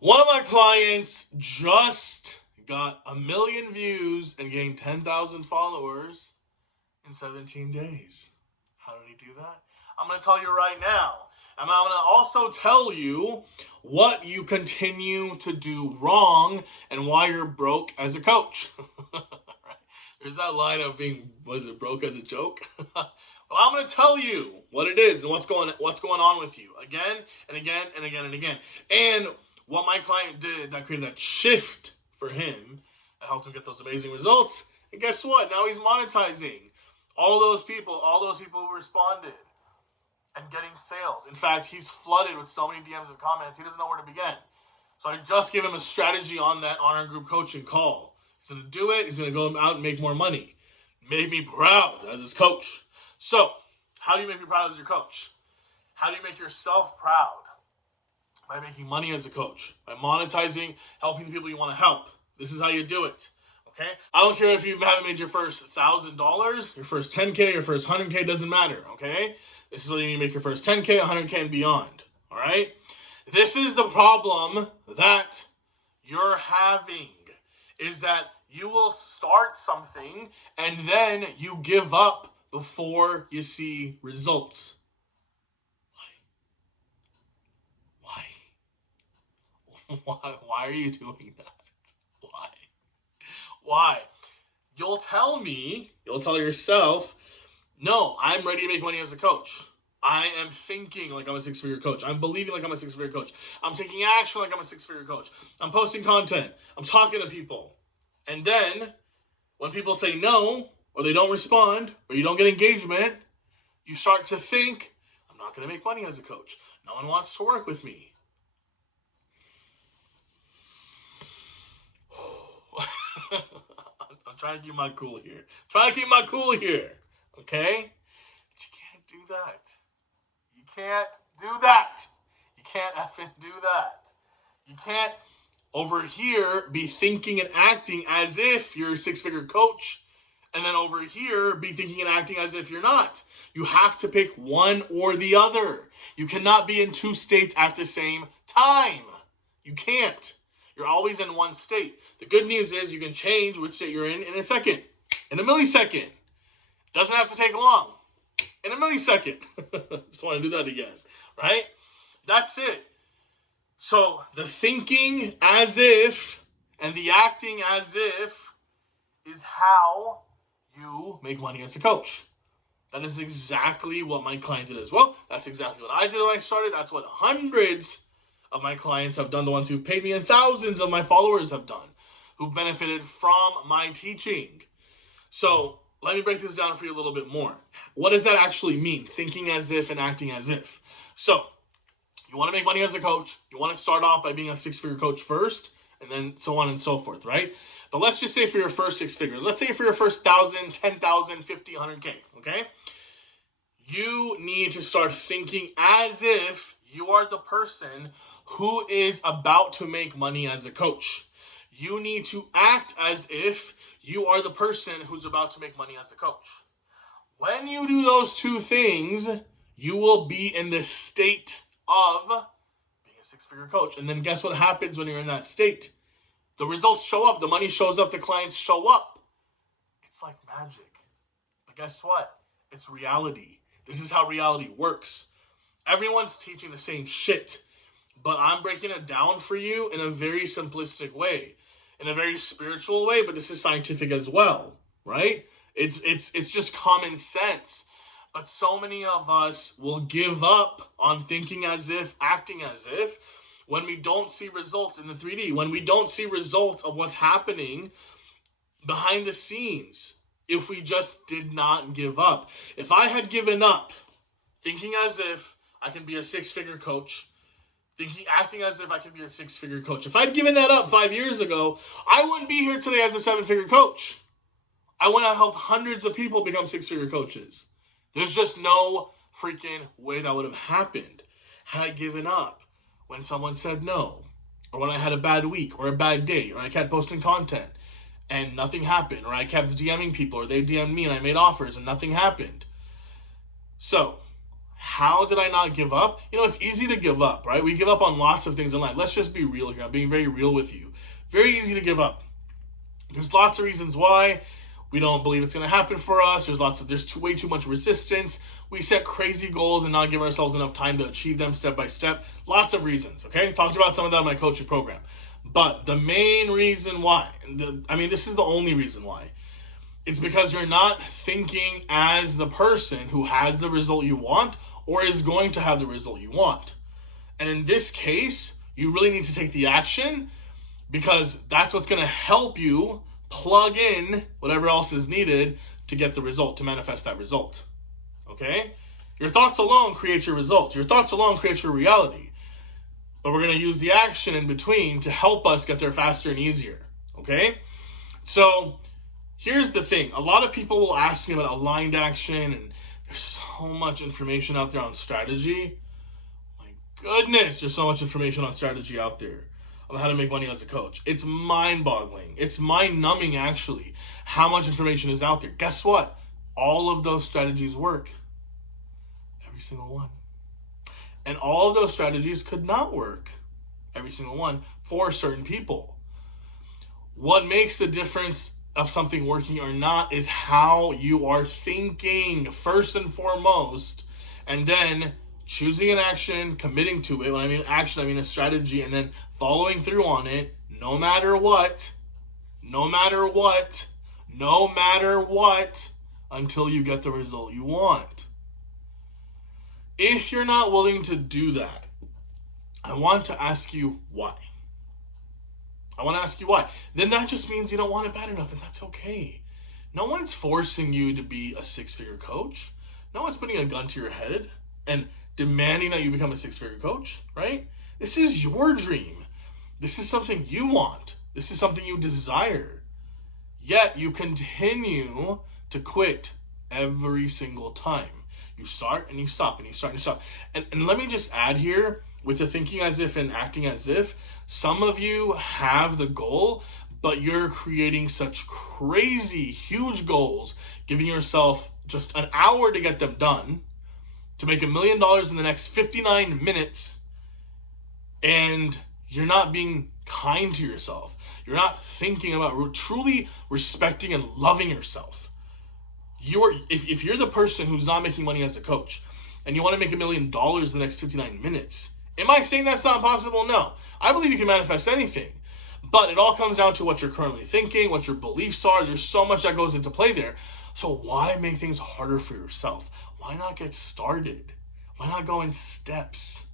One of my clients just got 1 million views and gained 10,000 followers in 17 days. How did he do that? I'm going to tell you right now. And I'm going to also tell you what you continue to do wrong and why you're broke as a coach. There's that line of being, was it broke as a joke? Well, I'm going to tell you what it is and what's going on with you again and again and again and again. And what my client did that created that shift for him that helped him get those amazing results. And guess what? Now he's monetizing. All those people who responded and getting sales. In fact, he's flooded with so many DMs and comments, he doesn't know where to begin. So I just gave him a strategy on that on our group coaching call. He's going to do it. He's going to go out and make more money. Make me proud as his coach. So, how do you make me proud as your coach? How do you make yourself proud? By making money as a coach. By monetizing, helping the people you want to help. This is how you do it. Okay? I don't care if you haven't made your first $1,000, your first 10K, your first 100K, doesn't matter. Okay? This is when you need to make your first 10K, 100K, and beyond. All right? This is the problem that you're having. Is that you will start something and then you give up before you see results. Why are you doing that? Why? You'll tell yourself, no, I'm ready to make money as a coach. I am thinking like I'm a 6-figure coach. I'm believing like I'm a 6-figure coach. I'm taking action like I'm a 6-figure coach. I'm posting content. I'm talking to people. And then, when people say no, or they don't respond, or you don't get engagement, you start to think, I'm not going to make money as a coach. No one wants to work with me. I'm trying to keep my cool here. Okay? But you can't do that. You can't do that. You can't effing do that. You can't over here be thinking and acting as if you're a 6-figure coach, and then over here be thinking and acting as if you're not. You have to pick one or the other. You cannot be in 2 states at the same time. You can't. You're always in one state. The good news is you can change which state you're in a second, in a millisecond. Doesn't have to take long. In a millisecond. Just want to do that again, right? That's it. So the thinking as if and the acting as if is how you make money as a coach. That is exactly what my client did as well. That's exactly what I did when I started. That's what hundreds of my clients have done. The ones who've paid me and thousands of my followers have done, who've benefited from my teaching. So let me break this down for you a little bit more. What does that actually mean? Thinking as if and acting as if. So you want to make money as a coach. You want to start off by being a 6-figure coach first, and then so on and so forth, right? But let's just say for your first 6 figures, let's say for your first 1,000, 10,000, 50, 100K, okay? You need to start thinking as if you are the person who is about to make money as a coach. You need to act as if you are the person who's about to make money as a coach. When you do those 2 things, you will be in the state of being a 6-figure coach. And then guess what happens when you're in that state? The results show up. The money shows up. The clients show up. It's like magic. But guess what? It's reality. This is how reality works. Everyone's teaching the same shit, but I'm breaking it down for you in a very simplistic way, in a very spiritual way, but this is scientific as well, right? It's just common sense. But so many of us will give up on thinking as if, acting as if, when we don't see results in the 3D, when we don't see results of what's happening behind the scenes, if we just did not give up. If I had given up thinking as if I can be a 6-figure coach, acting as if I can be a 6-figure coach, if I'd given that up 5 years ago, I wouldn't be here today as a 7-figure coach. I wouldn't have helped hundreds of people become 6-figure coaches. There's just no freaking way that would have happened had I given up when someone said no, or when I had a bad week or a bad day, or I kept posting content and nothing happened, or I kept DMing people, or they DM'd me and I made offers and nothing happened. So, How did I not give up? It's easy to give up, right? We give up on lots of things in life. Let's just be real here. I'm being very real with you. Very easy to give up. There's lots of reasons why. We don't believe it's going to happen for us. There's way too much resistance. We set crazy goals and not give ourselves enough time to achieve them step by step. Lots of reasons, okay? Talked about some of that in my coaching program. But the main reason why, this is the only reason why, it's because you're not thinking as the person who has the result you want or is going to have the result you want. And in this case, you really need to take the action because that's what's going to help you plug in whatever else is needed to get the result, to manifest that result. Okay? Your thoughts alone create your results. Your thoughts alone create your reality. But we're going to use the action in between to help us get there faster and easier. Okay? So here's the thing. A lot of people will ask me about aligned action, and there's so much information out there on strategy. My goodness, there's so much information on strategy out there of how to make money as a coach. It's mind-boggling. It's mind-numbing, actually, how much information is out there. Guess what? All of those strategies work. Every single one. And all of those strategies could not work. Every single one for certain people. What makes the difference of something working or not is how you are thinking, first and foremost, and then choosing an action, committing to it. When I mean action, I mean a strategy, and then following through on it, no matter what, until you get the result you want. If you're not willing to do that, I want to ask you why. Then that just means you don't want it bad enough, and that's okay. No one's forcing you to be a six-figure coach. No one's putting a gun to your head and demanding that you become a six-figure coach, right? This is your dream. This is something you want. This is something you desire. Yet you continue to quit every single time. You start and you stop and you start and you stop. And let me just add here, with the thinking as if and acting as if, some of you have the goal, but you're creating such crazy, huge goals, giving yourself just an hour to get them done, to make $1 million in the next 59 minutes, and you're not being kind to yourself. You're not thinking about truly respecting and loving yourself. If you're the person who's not making money as a coach, and you want to make $1 million in the next 59 minutes, am I saying that's not possible? No. I believe you can manifest anything. But it all comes down to what you're currently thinking, what your beliefs are. There's so much that goes into play there. So why make things harder for yourself? Why not get started? Why not go in steps?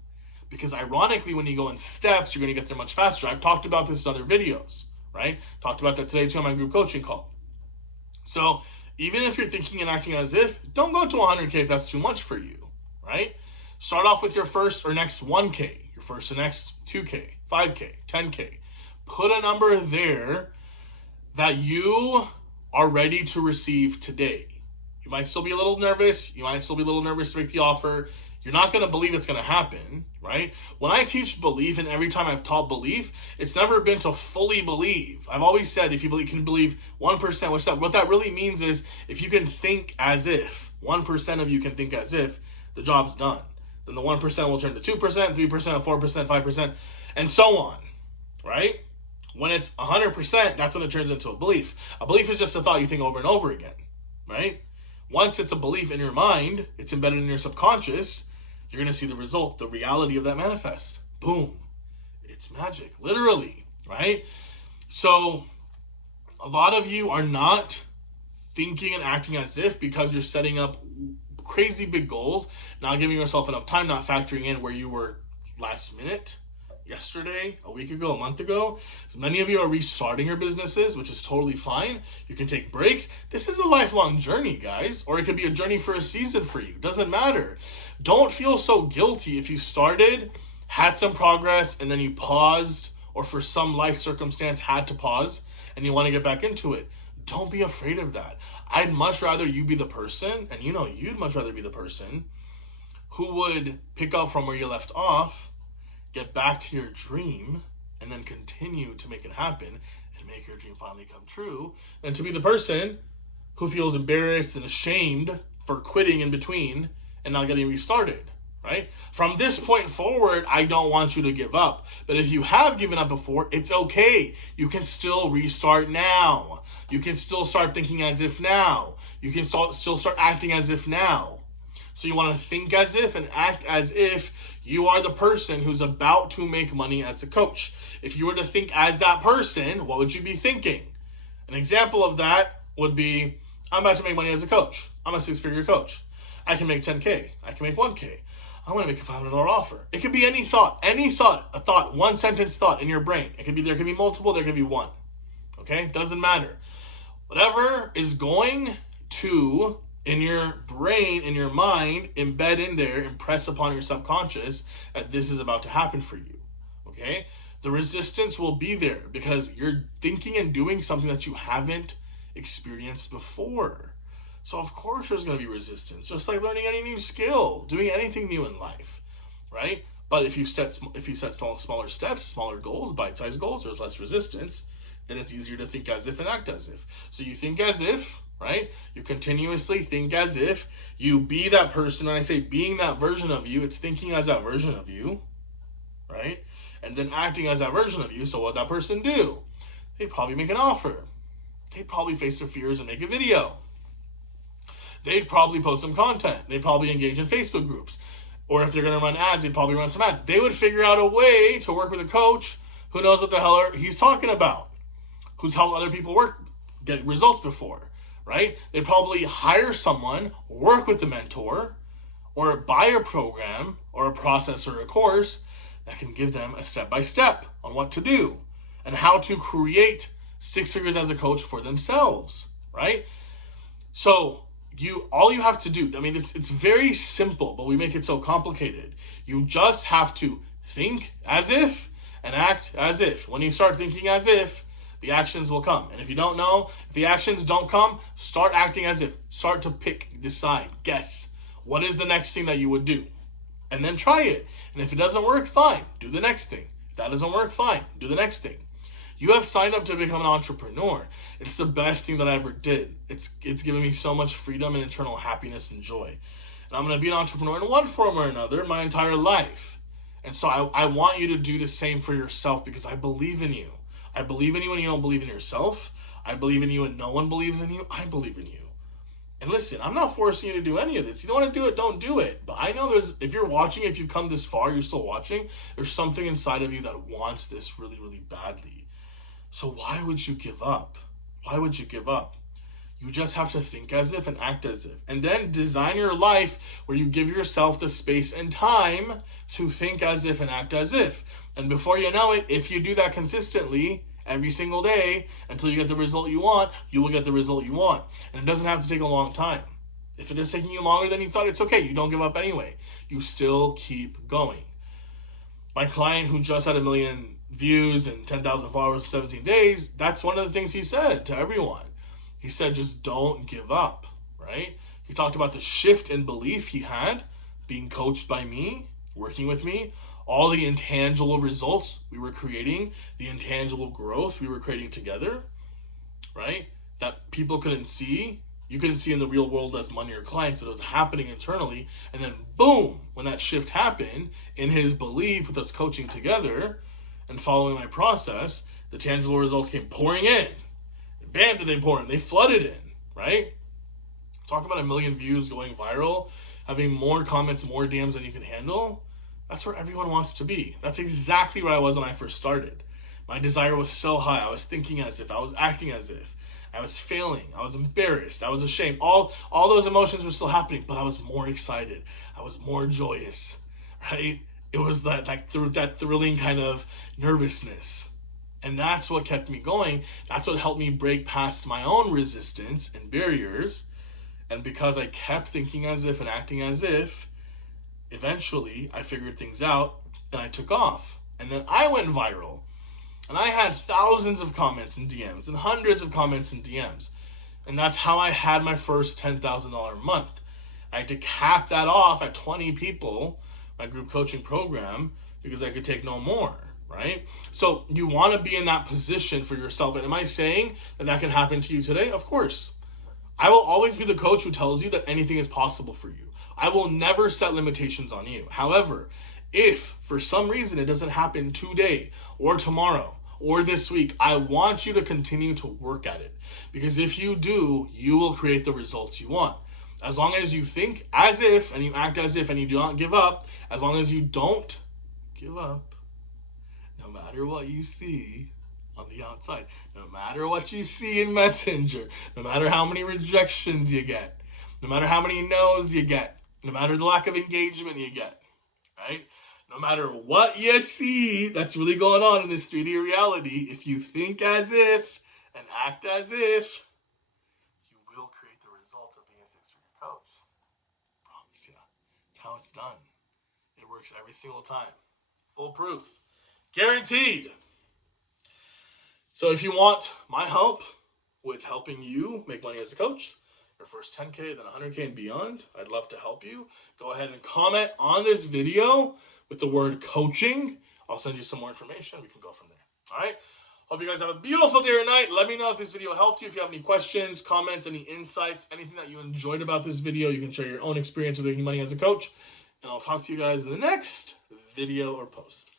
Because ironically, when you go in steps, you're going to get there much faster. I've talked about this in other videos, right? Talked about that today too on my group coaching call. So even if you're thinking and acting as if, don't go to 100K if that's too much for you, right? Start off with your first or next 1K, your first and next 2K, 5K, 10K. Put a number there that you are ready to receive today. You might still be a little nervous. You might still be a little nervous to make the offer. You're not going to believe it's going to happen, right? When I teach belief, and every time I've taught belief, it's never been to fully believe. I've always said if you can believe 1%, what that really means is if you can think as if, 1% of you can think as if, the job's done. Then the 1% will turn to 2%, 3%, 4%, 5%, and so on, right? When it's 100%, that's when it turns into a belief. A belief is just a thought you think over and over again, right? Once it's a belief in your mind, it's embedded in your subconscious, you're going to see the result, the reality of that manifest. Boom. It's magic, literally, right? So a lot of you are not thinking and acting as if because you're setting up crazy big goals, not giving yourself enough time, not factoring in where you were last minute, yesterday, a week ago, a month ago. Many of you are restarting your businesses, which is totally fine. You can take breaks. This is a lifelong journey, guys, or it could be a journey for a season for you. Doesn't matter. Don't feel so guilty if you started, had some progress, and then you paused, or for some life circumstance had to pause, and you want to get back into it. Don't be afraid of that. I'd much rather you be the person, and you'd much rather be the person who would pick up from where you left off, get back to your dream, and then continue to make it happen and make your dream finally come true, than to be the person who feels embarrassed and ashamed for quitting in between and not getting restarted, right? From this point forward, I don't want you to give up. But if you have given up before, it's okay. You can still restart now. You can still start thinking as if now. You can still start acting as if now. So you want to think as if and act as if you are the person who's about to make money as a coach. If you were to think as that person, what would you be thinking? An example of that would be, I'm about to make money as a coach. I'm a 6-figure coach. I can make 10K. I can make 1K. I want to make a $500 offer. It could be any thought, a thought, one sentence thought in your brain. There could be multiple, there could be one. Okay? Doesn't matter. Whatever is going to, in your brain, in your mind, embed in there, impress upon your subconscious that this is about to happen for you. Okay? The resistance will be there because you're thinking and doing something that you haven't experienced before. So of course there's going to be resistance, just like learning any new skill, doing anything new in life, right? But if you set smaller steps, smaller goals, bite-sized goals, there's less resistance, then it's easier to think as if and act as if. So you think as if, right? You continuously think as if, you be that person. When I say being that version of you, it's thinking as that version of you, right? And then acting as that version of you. So what would that person do? They'd probably make an offer. They'd probably face their fears and make a video. They'd probably post some content. They'd probably engage in Facebook groups. Or if they're going to run ads, they'd probably run some ads. They would figure out a way to work with a coach who knows what the hell he's talking about, who's helped other people get results before, right? They'd probably hire someone, work with the mentor, or buy a program or a process or a course that can give them a step-by-step on what to do and how to create 6 figures as a coach for themselves, right? So all you have to do, I mean, it's very simple, but we make it so complicated. You just have to think as if and act as if. When you start thinking as if, the actions will come. And if you don't know, if the actions don't come, start acting as if. Start to decide, guess. What is the next thing that you would do? And then try it. And if it doesn't work, fine. Do the next thing. If that doesn't work, fine. Do the next thing. You have signed up to become an entrepreneur. It's the best thing that I ever did. It's given me so much freedom and internal happiness and joy. And I'm going to be an entrepreneur in one form or another my entire life. And so I want you to do the same for yourself because I believe in you. I believe in you when you don't believe in yourself. I believe in you when no one believes in you. I believe in you. And listen, I'm not forcing you to do any of this. You don't want to do it, don't do it. But I know if you're watching, if you've come this far, you're still watching, there's something inside of you that wants this really, really badly. So why would you give up? Why would you give up? You just have to think as if and act as if. And then design your life where you give yourself the space and time to think as if and act as if. And before you know it, if you do that consistently every single day until you get the result you want, you will get the result you want. And it doesn't have to take a long time. If it is taking you longer than you thought, it's okay. You don't give up anyway. You still keep going. My client who just had 1 million views and 10,000 followers in 17 days, that's one of the things he said to everyone. He said, just don't give up, right? He talked about the shift in belief he had being coached by me, working with me, all the intangible results we were creating, the intangible growth we were creating together, right? That people couldn't see. You couldn't see in the real world as money or clients, but it was happening internally. And then boom, when that shift happened in his belief with us coaching together and following my process, the tangible results came pouring in. Bam, did they pour in? They flooded in, right? Talk about 1 million views going viral, having more comments, more DMs than you can handle. That's where everyone wants to be. That's exactly where I was when I first started. My desire was so high. I was thinking as if. I was acting as if. I was failing. I was embarrassed. I was ashamed. All those emotions were still happening, but I was more excited. I was more joyous, right? It was that thrilling kind of nervousness. And that's what kept me going. That's what helped me break past my own resistance and barriers. And because I kept thinking as if and acting as if, eventually I figured things out and I took off. And then I went viral. And I had thousands of comments and DMs and hundreds of comments and DMs. And that's how I had my first $10,000 month. I had to cap that off at 20 people, my group coaching program, because I could take no more. Right? So you want to be in that position for yourself. And am I saying that can happen to you today? Of course. I will always be the coach who tells you that anything is possible for you. I will never set limitations on you. However, if for some reason it doesn't happen today or tomorrow or this week, I want you to continue to work at it. Because if you do, you will create the results you want. As long as you think as if and you act as if and you do not give up, as long as you don't give up, no matter what you see on the outside, no matter what you see in Messenger, no matter how many rejections you get, no matter how many no's you get, no matter the lack of engagement you get, right? No matter what you see that's really going on in this 3D reality, if you think as if and act as if, you will create the results of being a six-figure coach. Promise you. That's how it's done. It works every single time. Full proof. Guaranteed. So if you want my help with helping you make money as a coach, your first 10K, then 100K and beyond, I'd love to help you. Go ahead and comment on this video with the word coaching. I'll send you some more information. We can go from there. All right? Hope you guys have a beautiful day or night. Let me know if this video helped you. If you have any questions, comments, any insights, anything that you enjoyed about this video, you can share your own experience with making money as a coach. And I'll talk to you guys in the next video or post.